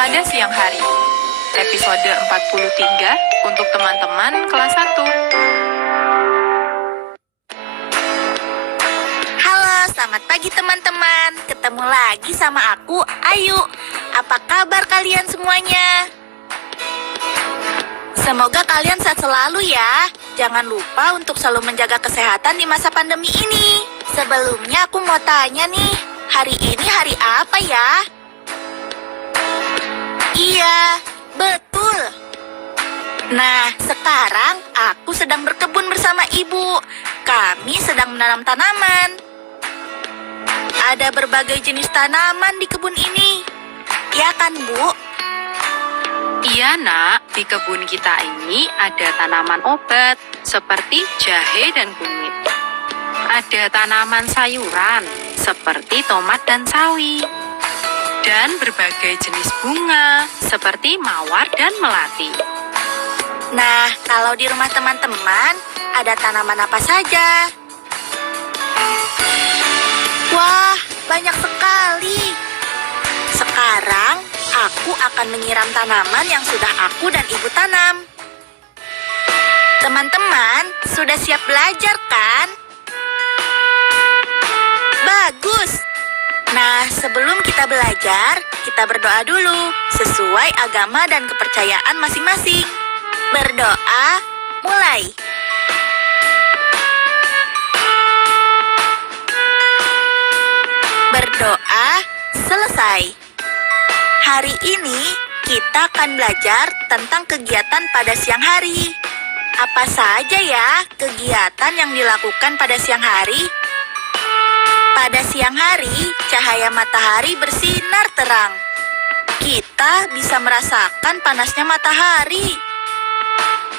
pada siang hari. Episode 43 untuk teman-teman kelas 1. Halo, selamat pagi teman-teman. Ketemu lagi sama aku, Ayu. Apa kabar kalian semuanya? Semoga kalian sehat selalu ya. Jangan lupa untuk selalu menjaga kesehatan di masa pandemi ini. Sebelumnya aku mau tanya nih, hari ini hari apa ya? Iya, betul. Nah, sekarang aku sedang berkebun bersama ibu. Kami sedang menanam tanaman. Ada berbagai jenis tanaman di kebun ini. Ya kan, Bu? Iya nak, di kebun kita ini ada tanaman obat seperti jahe dan kunyit. Ada tanaman sayuran seperti tomat dan sawi. Dan berbagai jenis bunga seperti mawar dan melati. Nah, kalau di rumah teman-teman, ada tanaman apa saja? Wah, banyak sekali. Sekarang, aku akan menyiram tanaman yang sudah aku dan ibu tanam. Teman-teman, sudah siap belajar kan? Bagus! Nah, sebelum kita belajar, kita berdoa dulu, sesuai agama dan kepercayaan masing-masing. Berdoa, mulai. Berdoa, selesai. Hari ini, kita akan belajar tentang kegiatan pada siang hari. Apa saja ya kegiatan yang dilakukan pada siang hari? Pada siang hari, cahaya matahari bersinar terang. Kita bisa merasakan panasnya matahari.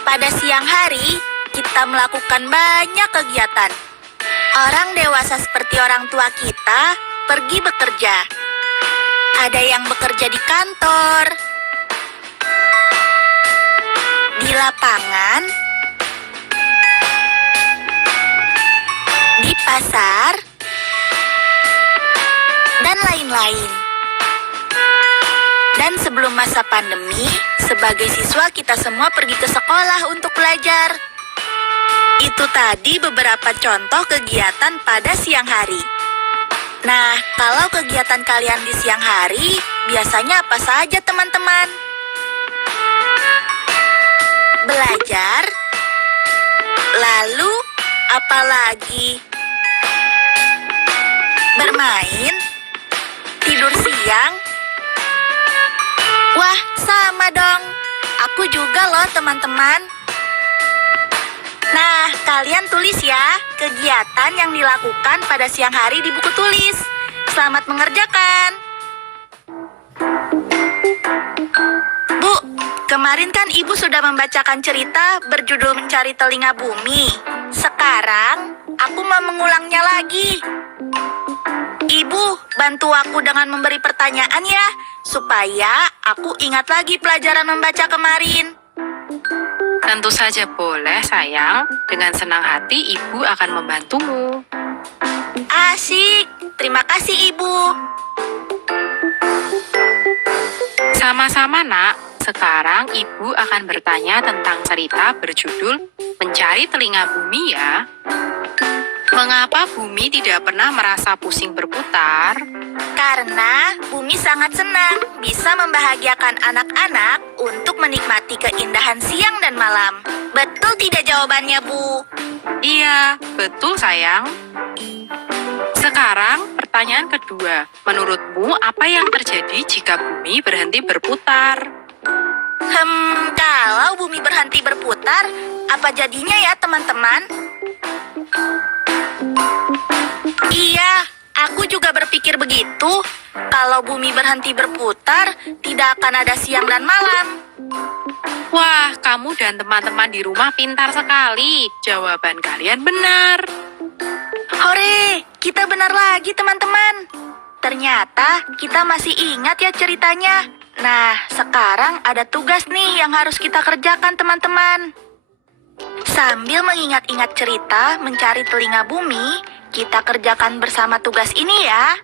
Pada siang hari, kita melakukan banyak kegiatan. Orang dewasa seperti orang tua kita pergi bekerja. Ada yang bekerja di kantor, di lapangan, di pasar, dan lain-lain. Dan sebelum masa pandemi, sebagai siswa kita semua pergi ke sekolah untuk belajar. Itu tadi beberapa contoh kegiatan pada siang hari. Nah, kalau kegiatan kalian di siang hari, biasanya apa saja teman-teman? Belajar, lalu apa lagi? Bermain, tidur siang. Wah, sama dong. Aku juga loh teman-teman. Nah, kalian tulis ya kegiatan yang dilakukan pada siang hari di buku tulis. Selamat mengerjakan. Bu, kemarin kan Ibu sudah membacakan cerita berjudul Mencari Telinga Bumi. Sekarang, aku mau mengulangnya lagi. Ibu, bantu aku dengan memberi pertanyaan ya, supaya aku ingat lagi pelajaran membaca kemarin. Tentu saja boleh sayang, dengan senang hati ibu akan membantumu. Asik, terima kasih Ibu. Sama-sama nak, sekarang ibu akan bertanya tentang cerita berjudul Mencari Telinga Bumi ya. Mengapa bumi tidak pernah merasa pusing berputar? Karena bumi sangat senang bisa membahagiakan anak-anak untuk menikmati keindahan siang dan malam. Betul tidak jawabannya, Bu? Iya, betul sayang. Sekarang pertanyaan kedua. Menurutmu apa yang terjadi jika bumi berhenti berputar? Kalau bumi berhenti berputar, apa jadinya ya teman-teman? Iya, aku juga berpikir begitu. Kalau bumi berhenti berputar, tidak akan ada siang dan malam. Wah, kamu dan teman-teman di rumah pintar sekali. Jawaban kalian benar. Hore, kita benar lagi teman-teman. Ternyata kita masih ingat ya ceritanya. Nah, sekarang ada tugas nih yang harus kita kerjakan teman-teman. Sambil mengingat-ingat cerita Mencari Telinga Bumi, kita kerjakan bersama tugas ini ya.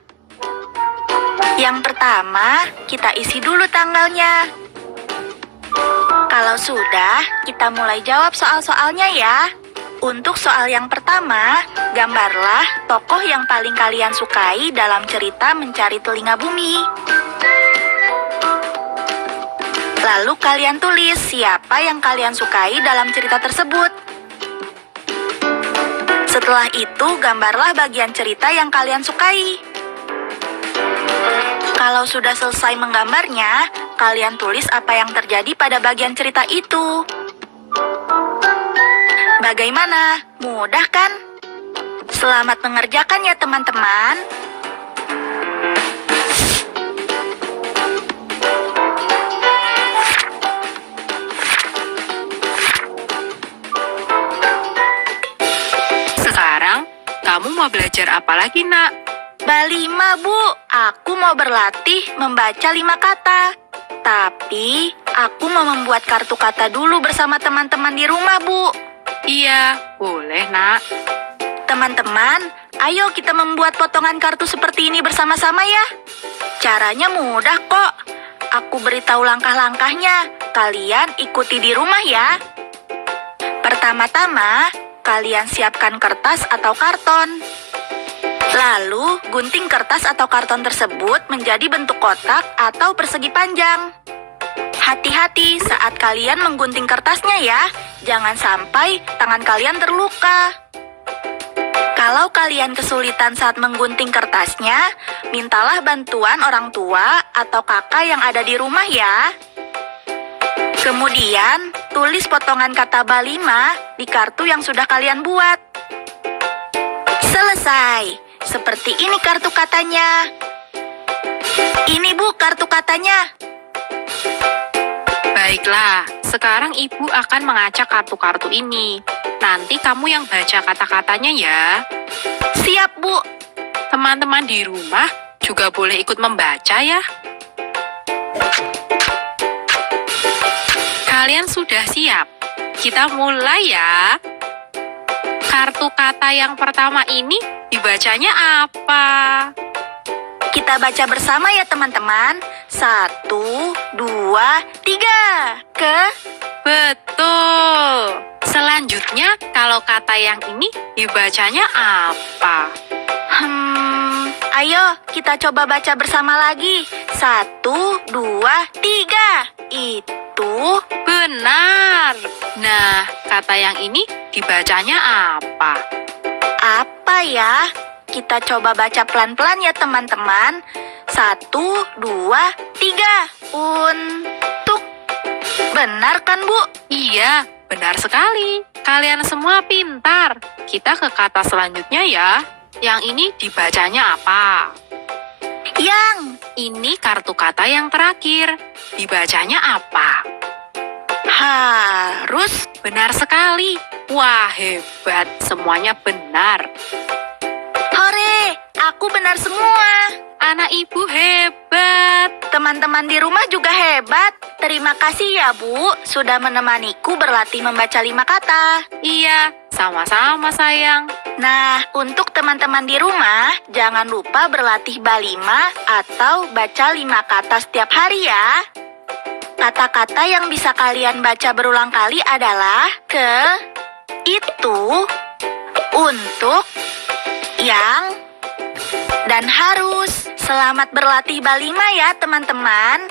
Yang pertama, kita isi dulu tanggalnya. Kalau sudah, kita mulai jawab soal-soalnya ya. Untuk soal yang pertama, gambarlah tokoh yang paling kalian sukai dalam cerita Mencari Telinga Bumi. Lalu kalian tulis siapa yang kalian sukai dalam cerita tersebut. Setelah itu, gambarlah bagian cerita yang kalian sukai. Kalau sudah selesai menggambarnya, kalian tulis apa yang terjadi pada bagian cerita itu. Bagaimana? Mudah kan? Selamat mengerjakan ya teman-teman. Sekarang, kamu mau belajar apa lagi, Nak? Bab 5, Bu. Aku mau berlatih membaca 5 kata. Tapi, aku mau membuat kartu kata dulu bersama teman-teman di rumah, Bu. Iya, boleh, Nak. Teman-teman, ayo kita membuat potongan kartu seperti ini bersama-sama ya. Caranya mudah kok. Aku beritahu langkah-langkahnya. Kalian ikuti di rumah ya. Pertama-tama, kalian siapkan kertas atau karton. Lalu, gunting kertas atau karton tersebut menjadi bentuk kotak atau persegi panjang. Hati-hati saat kalian menggunting kertasnya ya. Jangan sampai tangan kalian terluka. Kalau kalian kesulitan saat menggunting kertasnya, mintalah bantuan orang tua atau kakak yang ada di rumah ya. Kemudian, tulis potongan kata bab 5 di kartu yang sudah kalian buat. Selesai. Seperti ini kartu katanya. Ini Bu kartu katanya. Baiklah, sekarang Ibu akan mengacak kartu-kartu ini. Nanti kamu yang baca kata-katanya ya. Siap, Bu. Teman-teman di rumah juga boleh ikut membaca ya. Kalian sudah siap? Kita mulai ya. Kartu kata yang pertama ini dibacanya apa? Kita baca bersama ya teman-teman. 1, 2, 3. Betul. Selanjutnya, kalau kata yang ini dibacanya apa? Ayo kita coba baca bersama lagi. 1, 2, 3. Itu Benar. Nah, kata yang ini dibacanya apa? apa ya? Kita coba baca pelan-pelan ya teman-teman. 1, 2, 3. Untuk. Benar kan, Bu? Iya, benar sekali. Kalian semua pintar. Kita ke kata selanjutnya ya. Yang ini dibacanya apa? Yang. Ini kartu kata yang terakhir. Dibacanya apa? Harus. Benar sekali. Wah, hebat. Semuanya benar. Hore, aku benar semua. Anak Ibu hebat. Teman-teman di rumah juga hebat. Terima kasih ya, Bu, sudah menemaniku berlatih membaca 5 kata. Iya, sama-sama sayang. Nah, untuk teman-teman di rumah, jangan lupa berlatih bab 5 atau baca 5 kata setiap hari ya. Kata-kata yang bisa kalian baca berulang kali adalah itu, untuk, yang, dan harus. Selamat berlatih bab 5 ya teman-teman.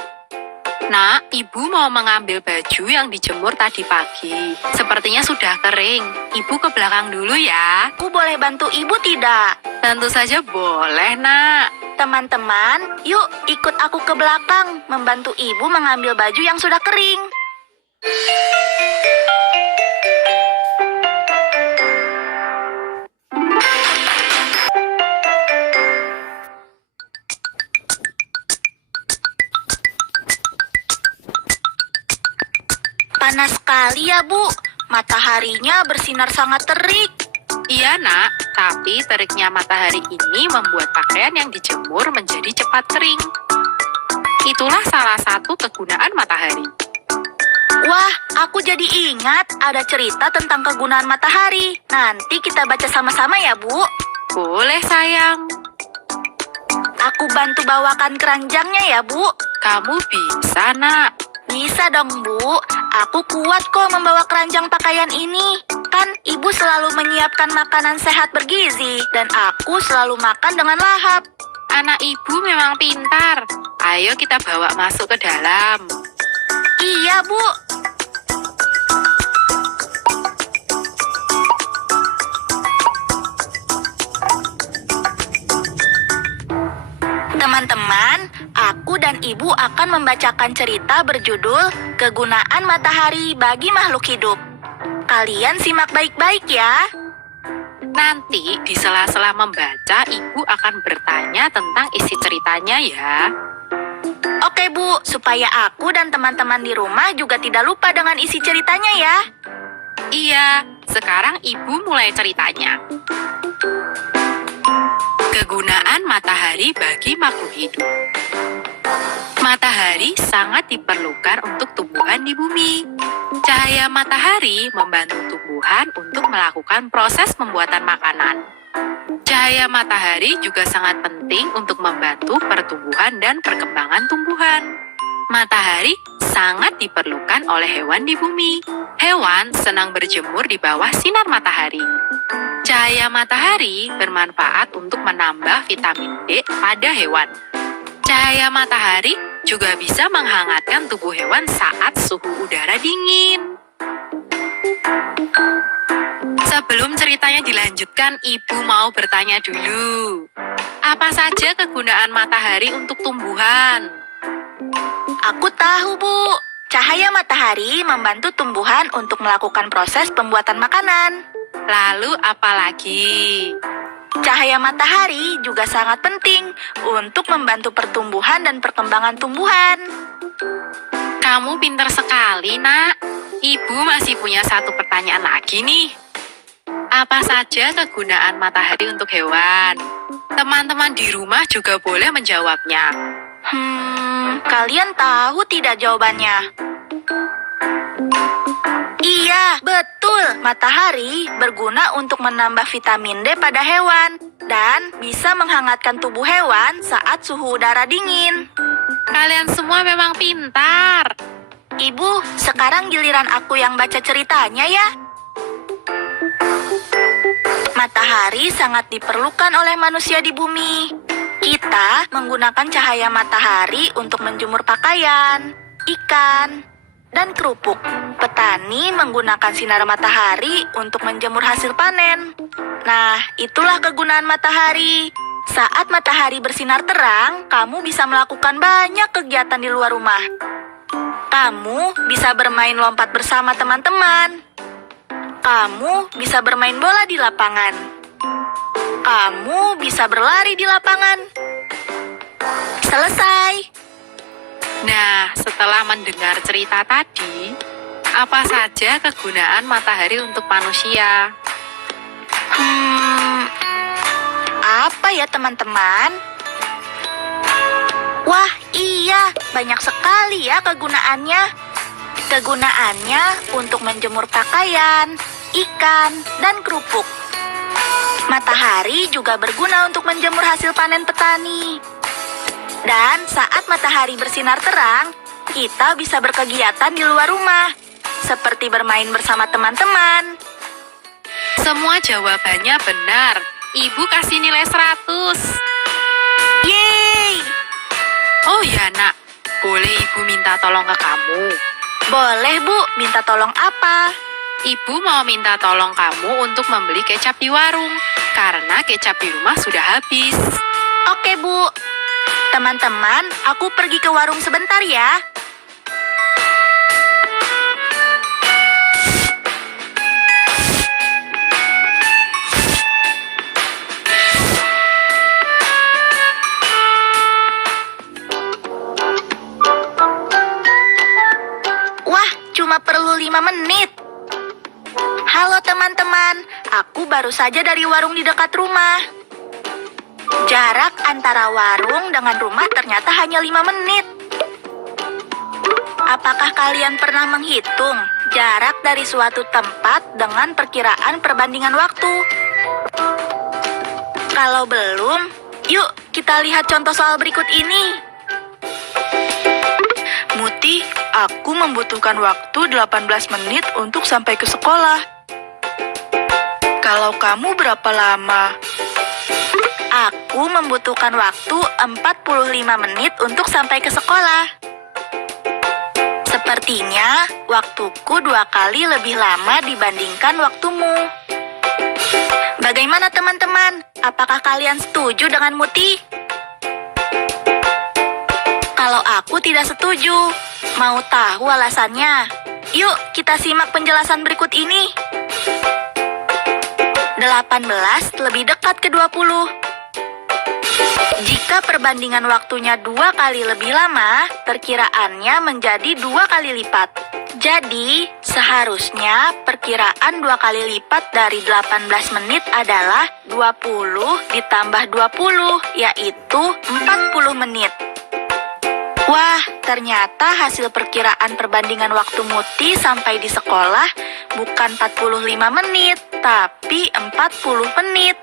Nak, Ibu mau mengambil baju yang dijemur tadi pagi. Sepertinya sudah kering. Ibu ke belakang dulu ya. Aku boleh bantu Ibu tidak? Tentu saja boleh, Nak. Teman-teman, yuk ikut aku ke belakang membantu Ibu mengambil baju yang sudah kering. Panas sekali ya, Bu. Mataharinya bersinar sangat terik. Iya, Nak. Tapi teriknya matahari ini membuat pakaian yang dijemur menjadi cepat kering. Itulah salah satu kegunaan matahari. Wah, aku jadi ingat ada cerita tentang kegunaan matahari. Nanti kita baca sama-sama ya, Bu. Boleh, sayang. Aku bantu bawakan keranjangnya ya, Bu? Kamu bisa, Nak. Bisa dong, Bu. Aku kuat kok membawa keranjang pakaian ini. Kan Ibu selalu menyiapkan makanan sehat bergizi, dan aku selalu makan dengan lahap. Anak ibu memang pintar. Ayo kita bawa masuk ke dalam. Iya, Bu. Teman-teman, aku dan Ibu akan membacakan cerita berjudul Kegunaan Matahari bagi Makhluk Hidup. Kalian simak baik-baik ya. Nanti di sela-sela membaca, ibu akan bertanya tentang isi ceritanya ya. Oke, Bu, supaya aku dan teman-teman di rumah juga tidak lupa dengan isi ceritanya ya. Iya, sekarang ibu mulai ceritanya. Kegunaan matahari bagi makhluk hidup. Matahari sangat diperlukan untuk tumbuhan di bumi. Cahaya matahari membantu tumbuhan untuk melakukan proses pembuatan makanan. Cahaya matahari juga sangat penting untuk membantu pertumbuhan dan perkembangan tumbuhan. Matahari sangat diperlukan oleh hewan di bumi. Hewan senang berjemur di bawah sinar matahari. Cahaya matahari bermanfaat untuk menambah vitamin D pada hewan. Cahaya matahari juga bisa menghangatkan tubuh hewan saat suhu udara dingin. Sebelum ceritanya dilanjutkan, Ibu mau bertanya dulu. Apa saja kegunaan matahari untuk tumbuhan? Aku tahu, Bu. Cahaya matahari membantu tumbuhan untuk melakukan proses pembuatan makanan. Lalu apa lagi? Cahaya matahari juga sangat penting untuk membantu pertumbuhan dan perkembangan tumbuhan. Kamu pintar sekali, Nak. Ibu masih punya satu pertanyaan lagi nih. Apa saja kegunaan matahari untuk hewan? Teman-teman di rumah juga boleh menjawabnya. Kalian tahu tidak jawabannya? Iya, betul. Matahari berguna untuk menambah vitamin D pada hewan dan bisa menghangatkan tubuh hewan saat suhu udara dingin. Kalian semua memang pintar. Ibu, sekarang giliran aku yang baca ceritanya ya. Matahari sangat diperlukan oleh manusia di bumi. Kita menggunakan cahaya matahari untuk menjemur pakaian, ikan, dan kerupuk. Petani menggunakan sinar matahari untuk menjemur hasil panen. Nah, itulah kegunaan matahari. Saat matahari bersinar terang, kamu bisa melakukan banyak kegiatan di luar rumah. Kamu bisa bermain lompat bersama teman-teman. Kamu bisa bermain bola di lapangan. Kamu bisa berlari di lapangan. Selesai. Nah, setelah mendengar cerita tadi, apa saja kegunaan matahari untuk manusia? Apa ya teman-teman? Wah, iya, banyak sekali ya kegunaannya. Kegunaannya untuk menjemur pakaian, ikan, dan kerupuk. Matahari juga berguna untuk menjemur hasil panen petani. Dan saat matahari bersinar terang, kita bisa berkegiatan di luar rumah, seperti bermain bersama teman-teman. Semua jawabannya benar. Ibu kasih nilai 100. Yeay! Oh ya, Nak. Boleh Ibu minta tolong ke kamu? Boleh, Bu. Minta tolong apa? Ibu mau minta tolong kamu untuk membeli kecap di warung, karena kecap di rumah sudah habis. Oke, Bu. Teman-teman, aku pergi ke warung sebentar ya. Wah, cuma perlu 5 menit. Halo teman-teman, aku baru saja dari warung di dekat rumah. Jarak antara warung dengan rumah ternyata hanya 5 menit. Apakah kalian pernah menghitung jarak dari suatu tempat dengan perkiraan perbandingan waktu? Kalau belum, yuk kita kita lihat contoh soal berikut ini. Muti, aku membutuhkan waktu 18 menit untuk sampai ke sekolah. Kalau kamu berapa lama? Aku membutuhkan waktu 45 menit untuk sampai ke sekolah. Sepertinya waktuku 2 kali lebih lama dibandingkan waktumu. Bagaimana teman-teman? Apakah kalian setuju dengan Muti? Kalau aku tidak setuju, mau tahu alasannya? Yuk kita simak penjelasan berikut ini. 18 lebih dekat ke 20. Jika perbandingan waktunya 2 kali lebih lama, perkiraannya menjadi 2 kali lipat. Jadi, seharusnya perkiraan 2 kali lipat dari 18 menit adalah 20 ditambah 20, yaitu 40 menit. Wah, ternyata hasil perkiraan perbandingan waktu Muti sampai di sekolah bukan 45 menit, tapi 40 menit.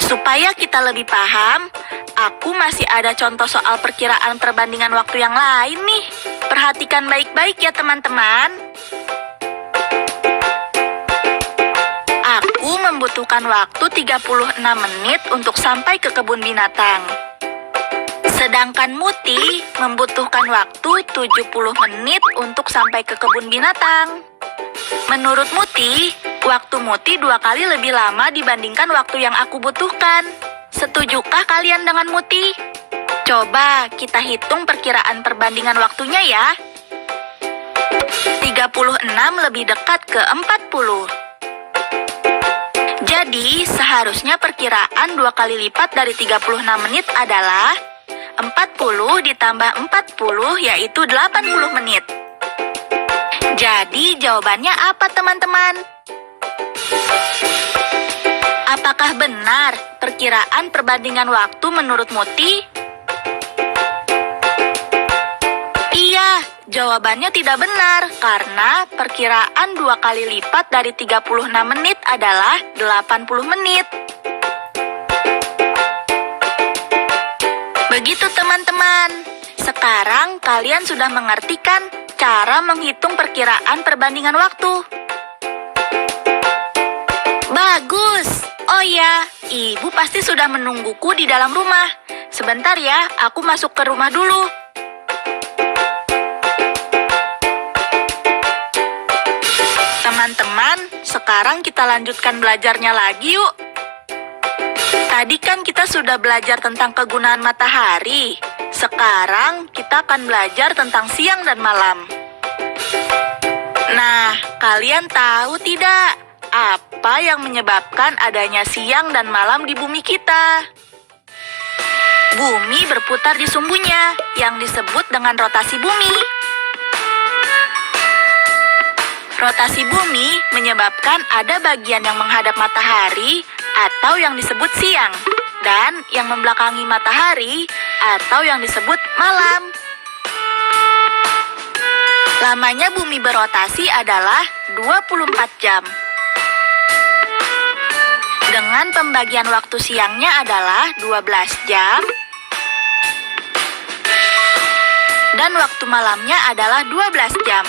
Supaya kita lebih paham, aku masih ada contoh soal perkiraan perbandingan waktu yang lain nih. Perhatikan baik-baik ya teman-teman. Aku membutuhkan waktu 36 menit untuk sampai ke kebun binatang. Sedangkan Muti membutuhkan waktu 70 menit untuk sampai ke kebun binatang. Menurut Muti, waktu Muti 2 kali lebih lama dibandingkan waktu yang aku butuhkan. Setujukah kalian dengan Muti? Coba kita hitung perkiraan perbandingan waktunya ya. 36 lebih dekat ke 40. Jadi, seharusnya perkiraan 2 kali lipat dari 36 menit adalah 40 ditambah 40 yaitu 80 menit. Jadi jawabannya apa teman-teman? Apakah benar perkiraan perbandingan waktu menurut Muti? Iya, jawabannya tidak benar karena perkiraan 2 kali lipat dari 36 menit adalah 80 menit. Begitu teman-teman. Sekarang kalian sudah mengerti kan cara menghitung perkiraan perbandingan waktu? Bagus. Oh ya, ibu pasti sudah menungguku di dalam rumah. Sebentar ya, aku masuk ke rumah dulu. Teman-teman, sekarang kita lanjutkan belajarnya lagi yuk. Tadi kan kita sudah belajar tentang kegunaan matahari. Sekarang kita akan belajar tentang siang dan malam. Nah, kalian tahu tidak apa yang menyebabkan adanya siang dan malam di bumi kita? Bumi berputar di sumbunya yang disebut dengan rotasi bumi. Rotasi bumi menyebabkan ada bagian yang menghadap matahari atau yang disebut siang, dan yang membelakangi matahari atau yang disebut malam. Lamanya bumi berotasi adalah 24 jam. Dengan pembagian waktu siangnya adalah 12 jam, dan waktu malamnya adalah 12 jam.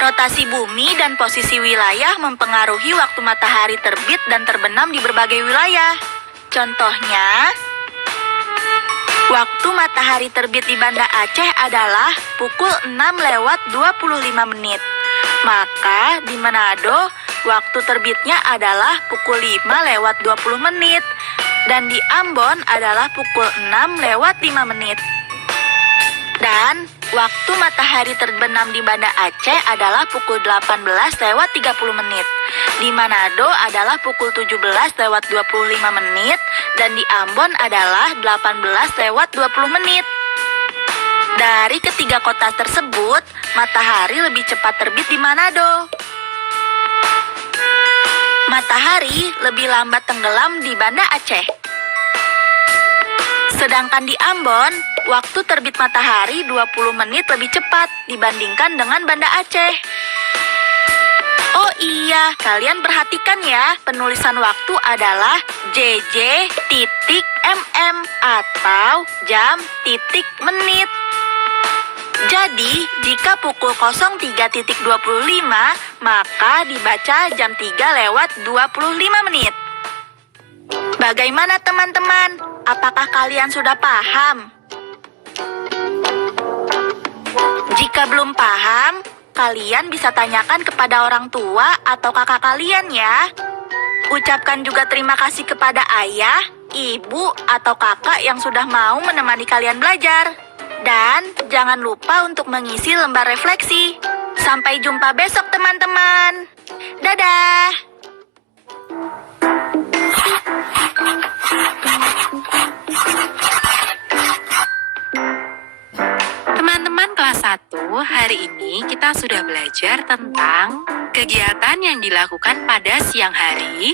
Rotasi bumi dan posisi wilayah mempengaruhi waktu matahari terbit dan terbenam di berbagai wilayah. Contohnya, waktu matahari terbit di Banda Aceh adalah pukul 6:25 menit. Maka di Manado, waktu terbitnya adalah pukul 5:20 menit. Dan di Ambon adalah pukul 6:05 menit. Dan waktu matahari terbenam di Banda Aceh adalah pukul 18:30 menit. Di Manado adalah pukul 17:25 menit. Dan di Ambon adalah 18:20 menit. Dari ketiga kota tersebut, matahari lebih cepat terbit di Manado. Matahari lebih lambat tenggelam di Banda Aceh. Sedangkan di Ambon, waktu terbit matahari 20 menit lebih cepat dibandingkan dengan Banda Aceh. Oh iya, kalian perhatikan ya, penulisan waktu adalah JJ.MM atau jam titik menit. Jadi, jika pukul 03.25, maka dibaca jam 3:25 menit. Bagaimana teman-teman? Apakah kalian sudah paham? Jika belum paham, kalian bisa tanyakan kepada orang tua atau kakak kalian ya. Ucapkan juga terima kasih kepada ayah, ibu, atau kakak yang sudah mau menemani kalian belajar. Dan jangan lupa untuk mengisi lembar refleksi. Sampai jumpa besok teman-teman. Dadah! Teman-teman kelas 1, hari ini kita sudah belajar tentang kegiatan yang dilakukan pada siang hari,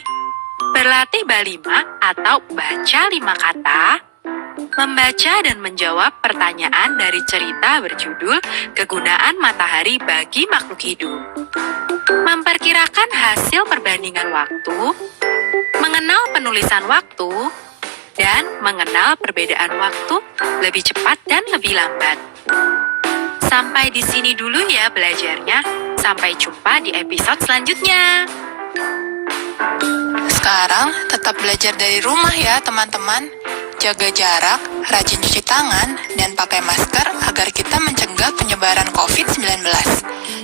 berlatih balima atau baca 5 kata, membaca dan menjawab pertanyaan dari cerita berjudul Kegunaan Matahari bagi Makhluk Hidup, memperkirakan hasil perbandingan waktu, mengenal penulisan waktu, dan mengenal perbedaan waktu lebih cepat dan lebih lambat. Sampai di sini dulu ya belajarnya. Sampai jumpa di episode selanjutnya. Sekarang tetap belajar dari rumah ya teman-teman. Jaga jarak, rajin cuci tangan, dan pakai masker agar kita mencegah penyebaran COVID-19.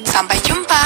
Sampai jumpa.